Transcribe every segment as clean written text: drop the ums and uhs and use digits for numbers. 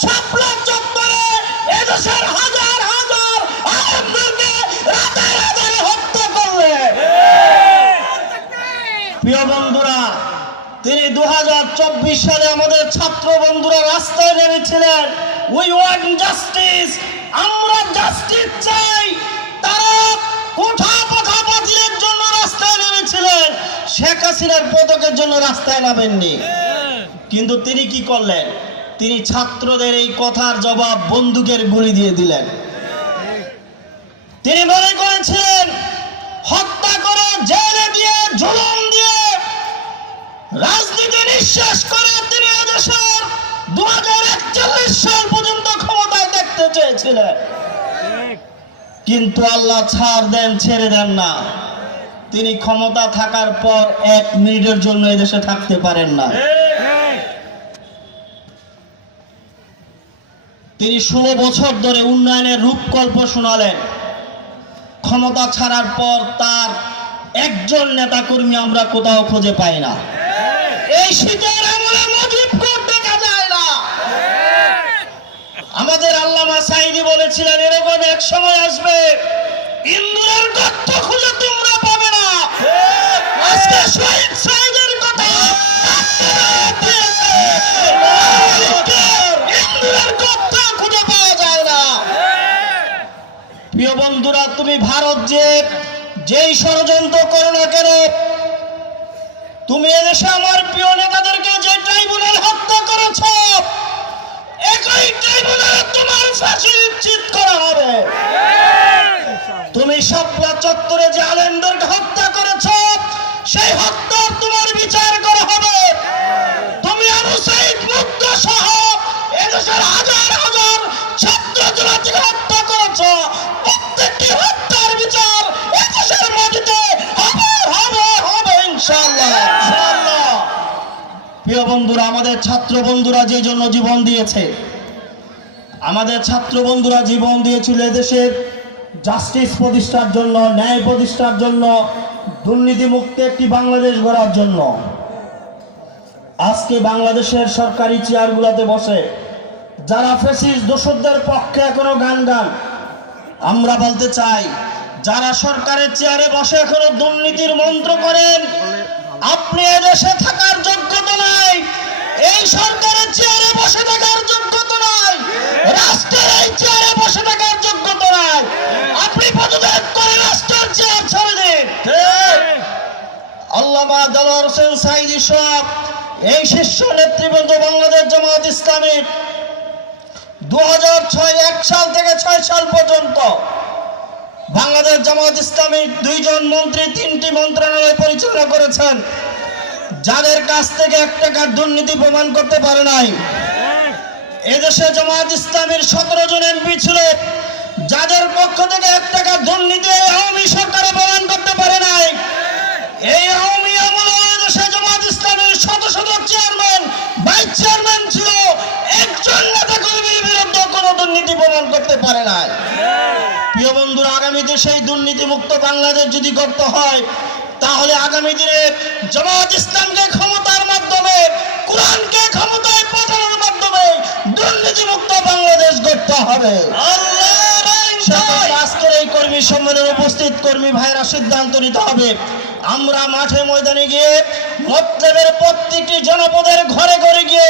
শাপলা চত্বরে এদেশের হাজার হাজার আলেমদেরকে রাতে রাতে হত্যা করলে। প্রিয় বন্ধুরা, তিনি 2024 সালে আমাদের ছাত্র বন্ধুরা রাস্তায় নেমেছিলেন, উই ওয়ান্ট জাস্টিস, আমরা জাস্টিস চাই। তারা কোঠা পাখা বাতিলের জন্য রাস্তায় নেমেছিলেন, শেখ হাসিনার পদকের জন্য রাস্তায় নামেননি। কিন্তু তিনি কি করলেন? তিনি ছাত্রদের এই কথার জবাব বন্দুকের গুলি দিয়ে দিলেন। তিনি মনে করেছিলেন হত্যা করে, জেলে দিয়ে, জুলুম দিয়ে, রাজনীতি নিঃশেষ করে তিনি এদেশের 2041 সাল পর্যন্ত ক্ষমতায় দেখতে চেয়েছিলেন। কিন্তু আল্লাহ ছাড় দেন, ছেড়ে দেন না। তিনি ক্ষমতা থাকার পর 1 মিনিটের জন্য এদেশে থাকতে পারেন না। তিনি 16 বছর ধরে উন্নয়নের রূপকল্প শোনালেন। ক্ষমতা ছাড়ার পর তার একজন নেতা কর্মী আমরা কোথাও খুঁজে পাই না। এই শীতের আমলে মুজিব কোট দেখা যায় না। আমাদের আল্লামা সাঈদী বলেছিলেন, এরকম এক সময় আসবে ইন্দুরের গর্ত খুঁজে তোমরা পাবে না। আজকে শহীদ সাঈদীর কথা ইন্দুরের গর্ত খুঁজে পাওয়া যায় না। প্রিয় বন্ধুরা, তুমি ভারত যেই ষড়যন্ত্র করো না কেন, তুমি এদেশে আমার প্রিয় নেতাদেরকে যে ট্রাইব্যুনাল হত্যা করেছ, একই ট্রাইব্যুনালে তোমার ফাঁসি নিশ্চিত করা হবে। তুমি শাপলা চত্বরে যে আলেমদেরকে হত্যা করেছ, সেই হত্যার তোমার বিচার করা হবে। তুমি আবু সাঈদ মুগ্ধ সহ এদেশের হাজার হাজার ছাত্র জনতাকে হত্যা করেছ, প্রত্যেকটি হত্যার বিচার এদেশের মাটিতে হবে হবে হবে ইনশাআল্লাহ। প্রিয় বন্ধুরা, আমাদের ছাত্র বন্ধুরা যে জন্য জীবন দিয়েছে, আমাদের ছাত্র বন্ধুরা জীবন দিয়েছিল এদেশের জাস্টিস প্রতিষ্ঠার জন্য, ন্যায় প্রতিষ্ঠার জন্য, দুর্নীতিমুক্ত একটি বাংলাদেশ গড়ার জন্য। আজকে বাংলাদেশের সরকারি চেয়ারগুলোতে বসে যারা ফ্যাসিস্ট দোসরদের পক্ষে এখনো গান গান, আমরা বলতে চাই, যারা সরকারের চেয়ারে বসে এখনো দুর্নীতির মন্ত্র করেন, আপনি এদেশে থাকার যোগ্যতা নাই, এই সরকারের চেয়ারে বসে থাকার যোগ্যতা নাই, রাষ্ট্রের এই চেয়ারে বসে থাকার যোগ্যতা নাই। আপনি পদত্যাগ করে রাষ্ট্রের চেয়ার ছেড়ে দিন। আল্লামা দেলোয়ার হোসেন সাঈদী সহ এই শীর্ষ নেতৃবৃন্দ বাংলাদেশ জামায়াত ইসলামীর 2001 সাল থেকে 6 সাল পর্যন্ত বাংলাদেশ জামায়াত ইসলামীর 2 জন মন্ত্রী 3টি মন্ত্রণালয় পরিচালনা করেছেন, যাদের কাছ থেকে 1 টাকার দুর্নীতি প্রমাণ করতে পারে নাই। এদেশে জামায়াত ইসলামীর 17 জন এমপি ছিল, যাদের পক্ষ থেকে 1 টাকার দুর্নীতি আওয়ামী সরকারে প্রমাণ করতে পারে নাই। এই আওয়ামী আমলে এদেশে জামায়াত ইসলামীর শত শত চেয়ারম্যান, ভাইস চেয়ারম্যান ছিল, একজন নেতা কর্মীর বিরুদ্ধে কোনো দুর্নীতি প্রমাণ করতে পারে নাই। প্রিয় বন্ধুরা, আগামীতে সেই দুর্নীতিমুক্ত বাংলাদেশ যদি করতে হয়, তাহলে আগামী দিনে জামায়াত ইসলামকে ক্ষমতার মাধ্যমে, কোরআনকে ক্ষমতায় পাঠানোর মাধ্যমে দুর্নীতিমুক্ত বাংলাদেশ গড়তে হবে। আজকের এই কর্মী সম্মেলনে উপস্থিত কর্মী ভাইরা সিদ্ধান্ত নিতে হবে, আমরা মাঠে ময়দানে গিয়ে মতলবের প্রত্যেকটি জনপদের ঘরে ঘরে গিয়ে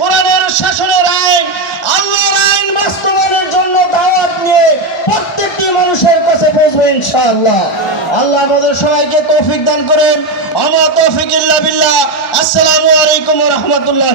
কোরআনের শাসনের আইন, আল্লাহর আইন বাস্তবায়নের জন্য দাওয়াত নিয়ে প্রত্যেকটি মানুষের কাছে পৌঁছবে ইনশাআল্লাহ। আল্লাহ আমাদের সবাইকে তৌফিক দান করেন। আমা তৌফিক ইল্লা বিল্লাহ। আসসালামু আলাইকুম ওয়া রাহমাতুল্লাহ।